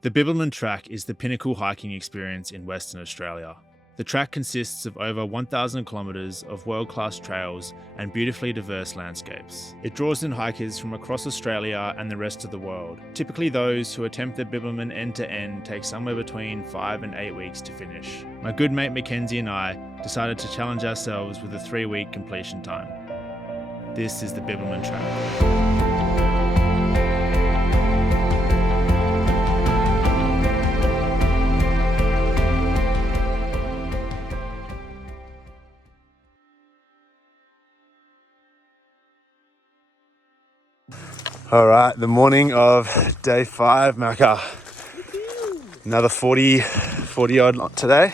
The Bibbulmun Track is the pinnacle hiking experience in Western Australia. The track consists of over 1,000 kilometres of world-class trails and beautifully diverse landscapes. It draws in hikers from across Australia and the rest of the world. Typically those who attempt the Bibbulmun end to end take somewhere between 5 and 8 weeks to finish. My good mate Mackenzie and I decided to challenge ourselves with a 3-week completion time. This is the Bibbulmun Track. All right, the morning of day 5, Macca. Another 40 odd today.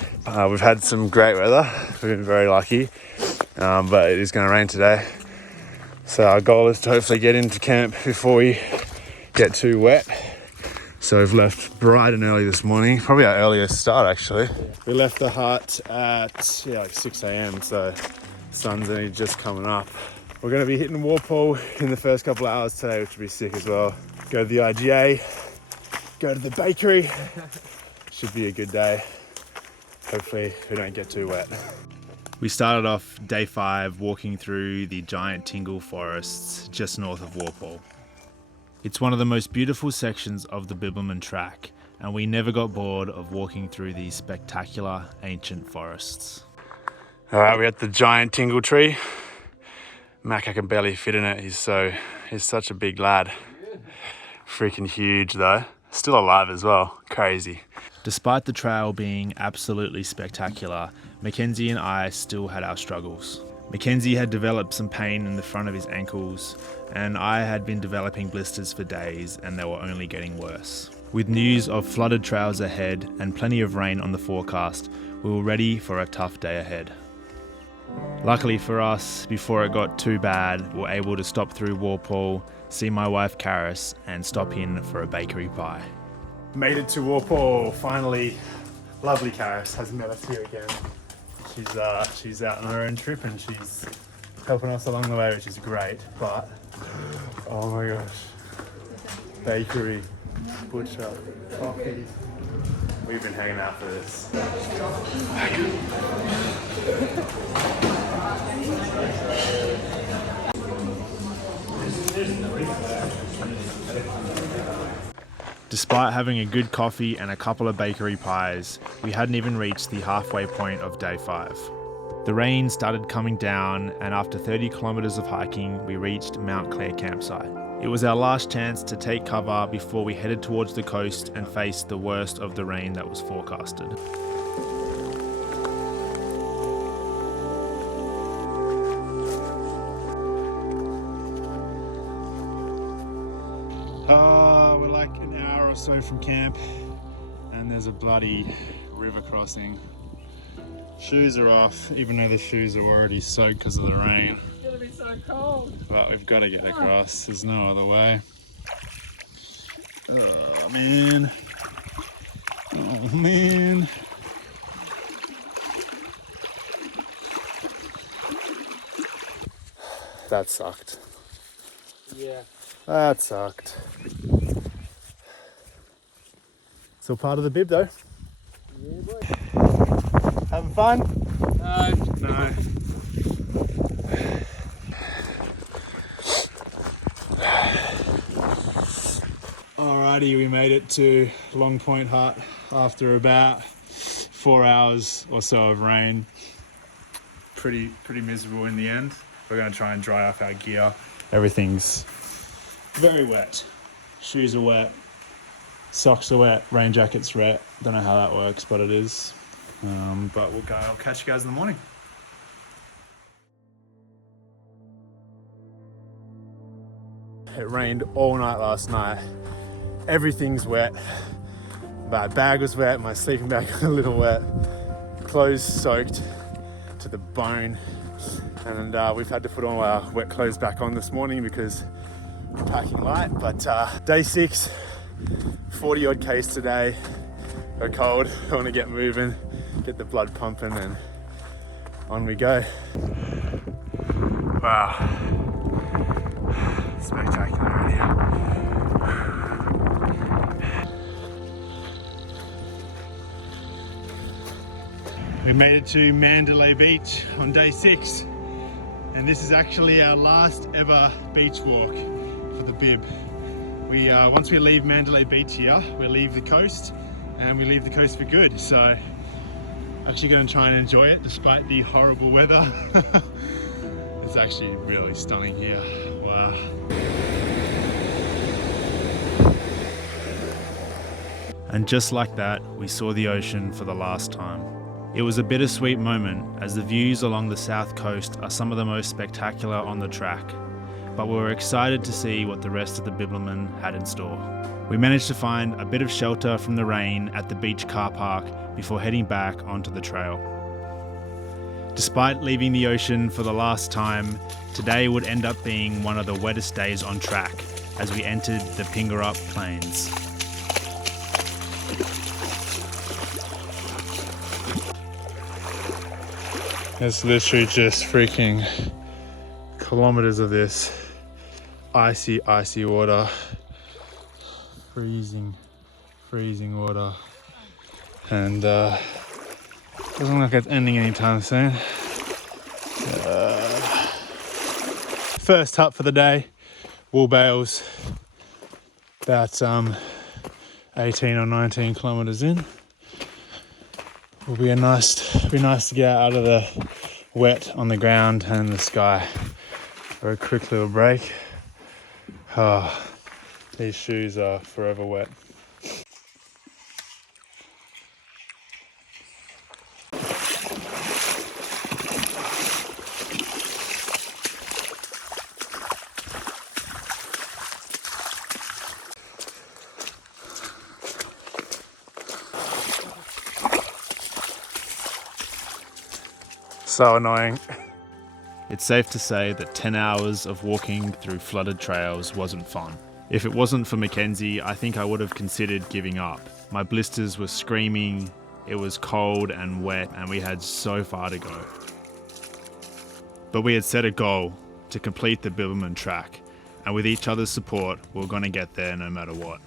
We've had some great weather. We've been very lucky, but it is going to rain today. So our goal is to hopefully get into camp before we get too wet. So we've left bright and early this morning, probably our earliest start actually. We left the hut at like 6 a.m, so the sun's only just coming up. We're going to be hitting WALPOLE in the first couple of hours today, which will be sick as well. Go to the IGA, go to the bakery. Should be a good day. Hopefully we don't get too wet. We started off day 5 walking through the giant Tingle forests just north of WALPOLE. It's one of the most beautiful sections of the Bibbulmun Track, and we never got bored of walking through these spectacular ancient forests. All right, we're at the giant Tingle tree. Mac, I can barely fit in it. He's such a big lad. Freaking huge though. Still alive as well. Crazy. Despite the trail being absolutely spectacular, Mackenzie and I still had our struggles. Mackenzie had developed some pain in the front of his ankles, and I had been developing blisters for days, and they were only getting worse. With news of flooded trails ahead and plenty of rain on the forecast, we were ready for a tough day ahead. Luckily for us, before it got too bad, we were able to stop through WALPOLE, see my wife Qaqish, and stop in for a bakery pie. Made it to WALPOLE, finally. Lovely Qaqish has met us here again. She's out on her own trip and she's helping us along the way, which is great. But oh my gosh, bakery, butcher, coffee. We've been hanging out for this. Despite having a good coffee and a couple of bakery pies, we hadn't even reached the halfway point of day 5. The rain started coming down, and after 30 kilometres of hiking, we reached Mount CLARE campsite. It was our last chance to take cover before we headed towards the coast and faced the worst of the rain that was forecasted. We're like an hour or so from camp, and there's a bloody river crossing. Shoes are off, even though the shoes are already soaked because of the rain. It's gonna be so cold. But we've got to get across, there's no other way. Oh man. Oh man. That sucked. Yeah. That sucked. Still part of the bib though. Yeah, boy. Having fun? No. Alrighty, we made it to Long Point Hut after about 4 hours or so of rain. Pretty miserable in the end. We're gonna try and dry off our gear. Everything's very wet. Shoes are wet, socks are wet, rain jacket's wet. Don't know how that works, but it is. But we'll go. I'll catch you guys in the morning. It rained all night last night. Everything's wet. My bag was wet, my sleeping bag got a little wet. Clothes soaked to the bone. And we've had to put all our wet clothes back on this morning because we're packing light. But day 6, 40 odd Ks today. We're cold, I want to get moving, get the blood pumping, and on we go. Wow. Spectacular right here. We made it to Mandalay Beach on day 6, and this is actually our last ever beach walk for the bib. Once we leave Mandalay Beach here, we leave the coast, and we leave the coast for good. So actually going to try and enjoy it despite the horrible weather. It's actually really stunning here. Wow. And just like that, we saw the ocean for the last time. It was a bittersweet moment, as the views along the south coast are some of the most spectacular on the track, but we were excited to see what the rest of the Bibbulumun had in store. We managed to find a bit of shelter from the rain at the beach car park before heading back onto the trail. Despite leaving the ocean for the last time, today would end up being one of the wettest days on track as we entered the Pingarup Plains. It's literally just freaking kilometers of this icy water. Freezing water. And doesn't look like it's ending anytime soon. First hut for the day, WOOLBALES. About 18 or 19 kilometers in. Will be nice to get out of the wet on the ground and the sky for a quick little break. Oh, these shoes are forever wet. So annoying. It's safe to say that 10 hours of walking through flooded trails wasn't fun. If it wasn't for Mackenzie, I think I would have considered giving up. My blisters were screaming, it was cold and wet, and we had so far to go. But we had set a goal to complete the Bibbulmun Track, and with each other's support, we were going to get there no matter what.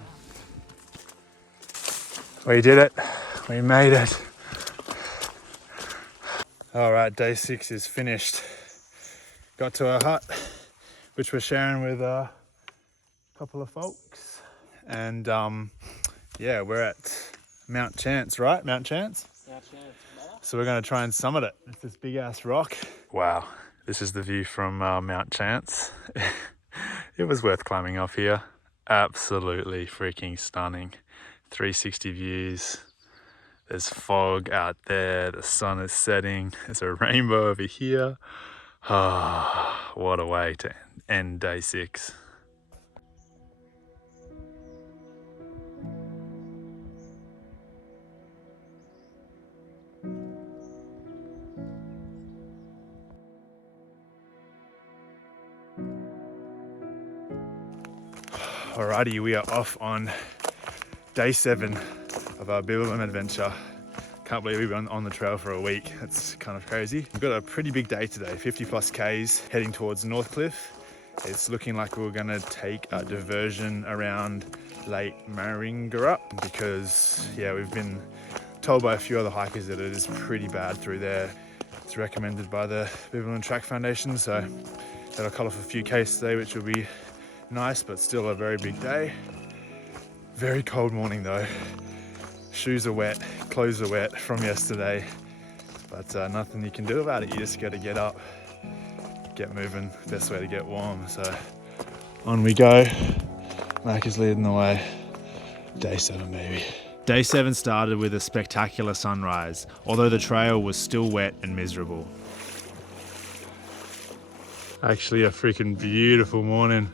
We did it. We made it. All right, day 6 is finished. Got to our hut, which we're sharing with a couple of folks. And yeah, we're at Mount Chance, right? Mount Chance? Mount Chance. So we're gonna try and summit it. It's this big ass rock. Wow, this is the view from Mount Chance. It was worth climbing up here. Absolutely freaking stunning. 360 views. There's fog out there, the sun is setting, there's a rainbow over here. Ah, oh, what a way to end day 6. Alrighty, we are off on day 7 of our Bibbulmun adventure. Can't believe we've been on the trail for a week. It's kind of crazy. We've got a pretty big day today, 50 plus Ks heading towards Northcliffe. It's looking like we're gonna take a diversion around Lake Maringarup because yeah, we've been told by a few other hikers that it is pretty bad through there. It's recommended by the Bibbulmun Track Foundation, so that'll cut off a few Ks today, which will be nice, but still a very big day. Very cold morning though. Shoes are wet, clothes are wet from yesterday, but nothing you can do about it. You just got to get up, get moving. Best way to get warm. So on we go. Mac is leading the way. Day 7, baby. Day 7 started with a spectacular sunrise, although the trail was still wet and miserable. Actually a freaking beautiful morning.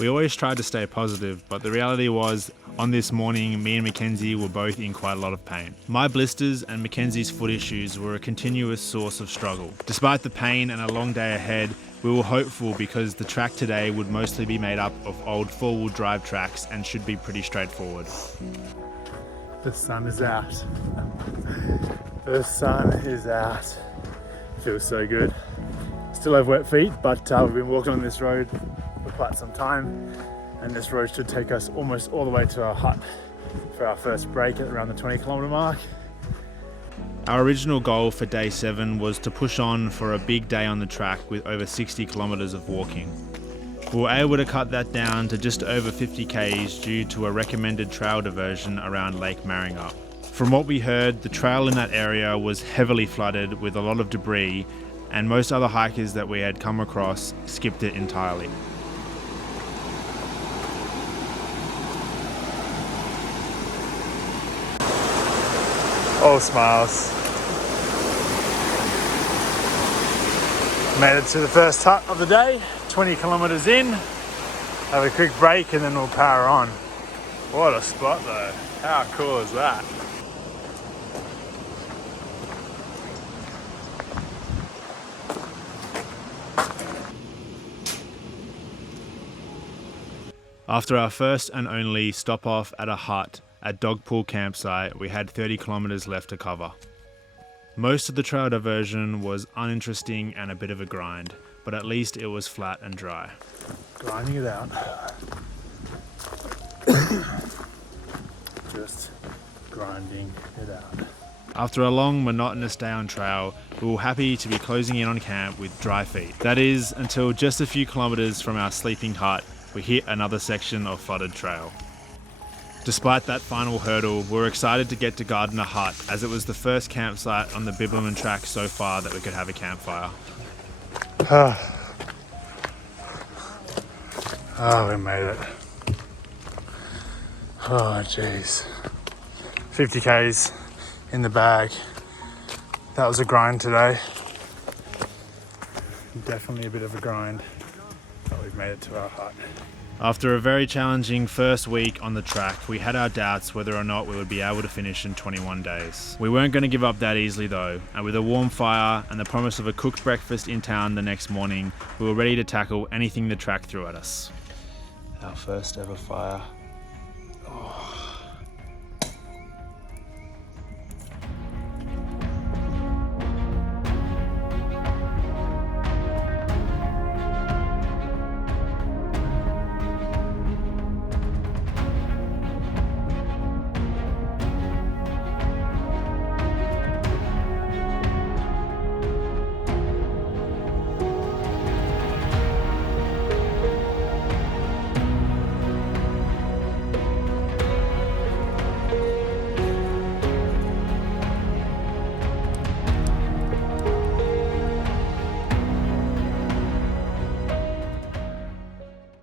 We always tried to stay positive, but the reality was, on this morning, me and Mackenzie were both in quite a lot of pain. My blisters and Mackenzie's foot issues were a continuous source of struggle. Despite the pain and a long day ahead, we were hopeful because the track today would mostly be made up of old four-wheel drive tracks and should be pretty straightforward. The sun is out. The sun is out. Feels so good. Still have wet feet, but we've been walking on this road for quite some time, and this road should take us almost all the way to our hut for our first break at around the 20 kilometer mark. Our original goal for day 7 was to push on for a big day on the track with over 60 kilometres of walking. We were able to cut that down to just over 50 k's due to a recommended trail diversion around Lake Marringup. From what we heard, the trail in that area was heavily flooded with a lot of debris, and most other hikers that we had come across skipped it entirely. All smiles. Made it to the first hut of the day, 20 kilometres in. Have a quick break and then we'll power on. What a spot though. How cool is that? After our first and only stop off at a hut at Dogpool campsite, we had 30 kilometres left to cover. Most of the trail diversion was uninteresting and a bit of a grind, but at least it was flat and dry. Grinding it out. Just grinding it out. After a long, monotonous day on trail, we were happy to be closing in on camp with dry feet. That is, until just a few kilometres from our sleeping hut, we hit another section of flooded trail. Despite that final hurdle, we were excited to get to Gardner Hut, as it was the first campsite on the Bibbulmun Track so far that we could have a campfire. Oh, we made it. Oh, jeez. 50 k's in the bag. That was a grind today. Definitely a bit of a grind, but we've made it to our hut. After a very challenging first week on the track, we had our doubts whether or not we would be able to finish in 21 days. We weren't going to give up that easily though, and with a warm fire and the promise of a cooked breakfast in town the next morning, we were ready to tackle anything the track threw at us. Our first ever fire.